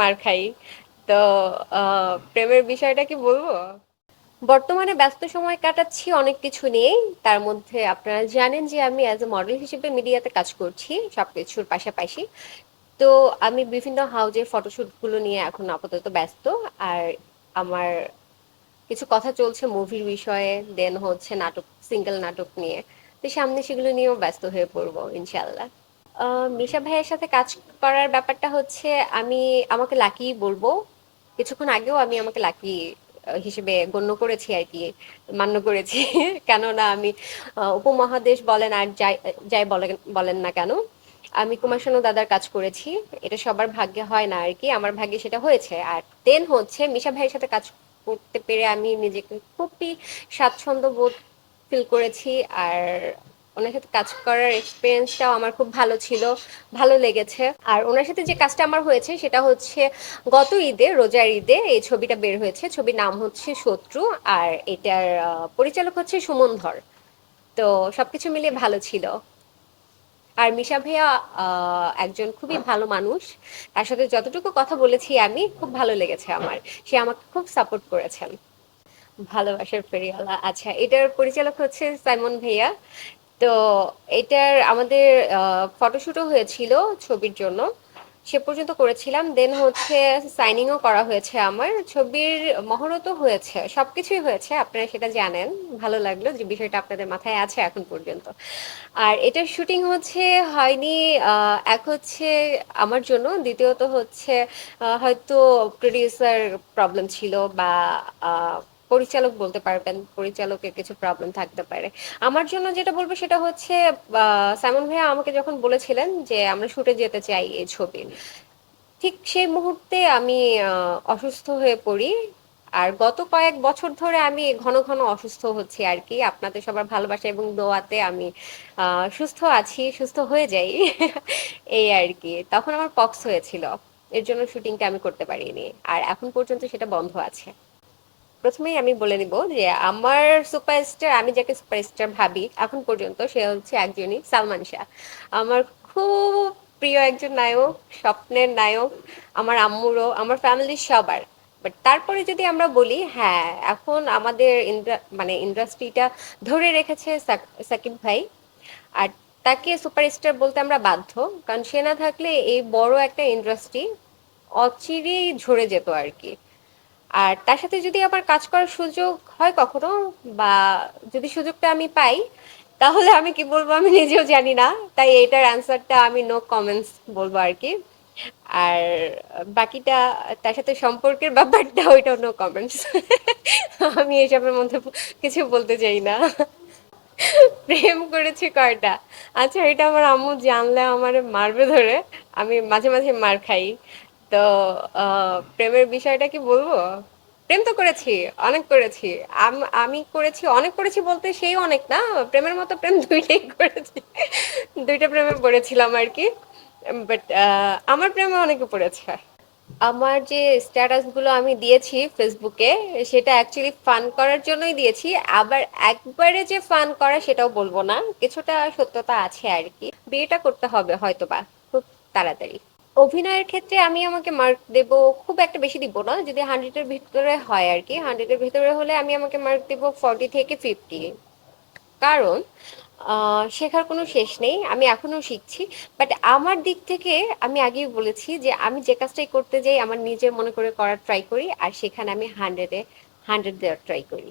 মার খাই। তো প্রেমের বিষয়টা কি বলবো? বর্তমানে ব্যস্ত সময় কাটাচ্ছি অনেক কিছু নিয়েই। তার মধ্যে আপনারা জানেন যে আমি অ্যাজ এ মডেল হিসেবে মিডিয়াতে কাজ করছি সবকিছুর পাশাপাশি। তো আমি বিভিন্ন হাউজের ফটোশুট গুলো নিয়ে এখন আপাতত ব্যস্ত। আর আমার কিছু কথা চলছে মুভির বিষয়ে, দেন হচ্ছে নাটক, সিঙ্গেল নাটক নিয়ে। তো সামনে সেগুলো নিয়েও ব্যস্ত হয়ে পড়বো ইনশাল্লাহ। মিশা ভাইয়ের সাথে কাজ করার ব্যাপারটা হচ্ছে, আমি আমাকে লাকি বলবো। কিছুক্ষণ আগেও আমি আমাকে লাকি হিসেবে গণ্য করেছি আর কি, মান্য করেছি। কেননা আমি উপমহাদেশ বলেন আর যাই যাই বলেন বলেন না কেন, আমি কুমার শানু দাদার কাজ করেছি। এটা সবার ভাগ্যে হয় না আর কি, আমার ভাগ্যে সেটা হয়েছে। আর দেন হচ্ছে মিশা ভাইয়ের সাথে কাজ করতে পেরে আমি নিজেকে খুবই স্বাচ্ছন্দ্য বোধ ফিল করেছি। আর ওনার সাথে কাজ করার এক্সপিরিয়েন্সটাও আমার খুব ভালো ছিল, ভালো লেগেছে। আর ওনার সাথে যে কাজটা আমার হয়েছে সেটা হচ্ছে গত ঈদে, রোজার ঈদে এই ছবিটা বের হয়েছে। ছবির নাম হচ্ছে শত্রু। আর এটার পরিচালক হচ্ছে সুমন ধর। তো সবকিছু মিলিয়ে ভালো ছিল। আর মিশা ভাইয়া একজন খুবই ভালো মানুষ। তার সাথে যতটুকু কথা বলেছি আমি, খুব ভালো লেগেছে আমার। সে আমাকে খুব সাপোর্ট করেছেন। ভালোবাসার ফেরিওয়ালা, আচ্ছা, এটার পরিচালক হচ্ছে সাইমন ভাইয়া। তো এটার আমাদের ফটোশুটও হয়েছিল ছবির জন্য, সে পর্যন্ত করেছিলাম। দেন হচ্ছে সাইনিংও করা হয়েছে, আমার ছবির মহরতও হয়েছে, সবকিছুই হয়েছে, আপনারা সেটা জানেন। ভালো লাগলো যে বিষয়টা আপনাদের মাথায় আছে এখন পর্যন্ত। আর এটার শুটিং হচ্ছে হয়নি, এক হচ্ছে আমার জন্য, দ্বিতীয়ত হচ্ছে হয়তো প্রডিউসার প্রবলেম ছিল, বা পরিচালক বলতে পারবেন, পরিচালকের কিছু প্রবলেম থাকতে পারে। আমার জন্য যেটা বলবো সেটা হচ্ছে, সাইমন ভাইয়া আমাকে যখন বলেছিলেন যে আমরা শুটে যেতে চাই এই ছবির, ঠিক সেই মুহূর্তে আমি অসুস্থ হয়ে পড়ি। আর গত কয়েক বছর ধরে আমি ঘন ঘন অসুস্থ হচ্ছি আর কি, আপনাদের সবার ভালোবাসা এবং দোয়াতে আমি সুস্থ আছি, সুস্থ হয়ে যাই। এই আর কি, তখন আমার পক্স হয়েছিল, এর জন্য শুটিংটা আমি করতে পারিনি। আর এখন পর্যন্ত সেটা বন্ধ আছে। প্রথমেই আমি বলে নিব যে আমার সুপারস্টার, আমি যাকে সুপারস্টার ভাবি এখন পর্যন্ত, সে হচ্ছে একজনই, সালমান শাহ। আমার খুব প্রিয় একজন নায়ক, স্বপ্নের নায়ক, আমার আম্মুরও, আমার ফ্যামিলির সবার। বাট তারপরে যদি আমরা বলি, হ্যাঁ, এখন আমাদের মানে ইন্ডাস্ট্রিটা ধরে রেখেছে সাকিব ভাই। আর তাকে সুপারস্টার বলতে আমরা বাধ্য, কারণ সে না থাকলে এই বড় একটা ইন্ডাস্ট্রি অচিরেই ঝরে যেত আর কি। আর তার সাথে যদি আমার কাজ করার সুযোগ হয় কখনো, বা যদি সুযোগটা আমি পাই, তাহলে আমি কি বলবো আমি নিজেও জানি না। তাই এটার অ্যান্সারটা আমি নো কমেন্টস বলবো আর কি। আর বাকিটা, তার সাথে সম্পর্কের ব্যাপারটা, ওইটাও নো কমেন্টস। আমি এসবের মধ্যে কিছু বলতে চাই না। প্রেম করেছি কয়টা, আচ্ছা এটা আমার আম্মু জানলে আমারে মারবে ধরে। আমি মাঝে মাঝে মার খাই। তো প্রেমের বিষয়টা কি বলবো? প্রেম তো করেছি, অনেক করেছি। আমি করেছি, অনেক করেছি বলতে সেই অনেক না, প্রেমের মতো প্রেম দুইটাই করেছি। দুইটা প্রেমে পড়েছিলাম আর কি। বাট আমার প্রেমে অনেকে পড়েছে। আমার যে স্ট্যাটাস গুলো আমি দিয়েছি ফেসবুকে, সেটা অ্যাকচুয়ালি ফান করার জন্যই দিয়েছি। আবার একবারে যে ফান করা সেটাও বলবো না, কিছুটা সত্যতা আছে আর কি। বিয়েটা করতে হবে হয়তোবা খুব তাড়াতাড়ি। অভিনয়ের ক্ষেত্রে আমি আমাকে মার্ক দেব, খুব একটা বেশি দিব না, যদি 100-এর ভিতরে হয় আর কি। 100-এর ভিতরে হলে আমি আমাকে মার্ক দেব 40 থেকে 50। কারণ শেখার কোনো শেষ নেই, আমি এখনো শিখছি। বাট আমার দিক থেকে আমি আগেই বলেছি যে আমি যে কাজটাই করতে যাই আমার নিজের মনে করে করার ট্রাই করি, আর সেখানে আমি 100-এ 100 দেওয়ার ট্রাই করি।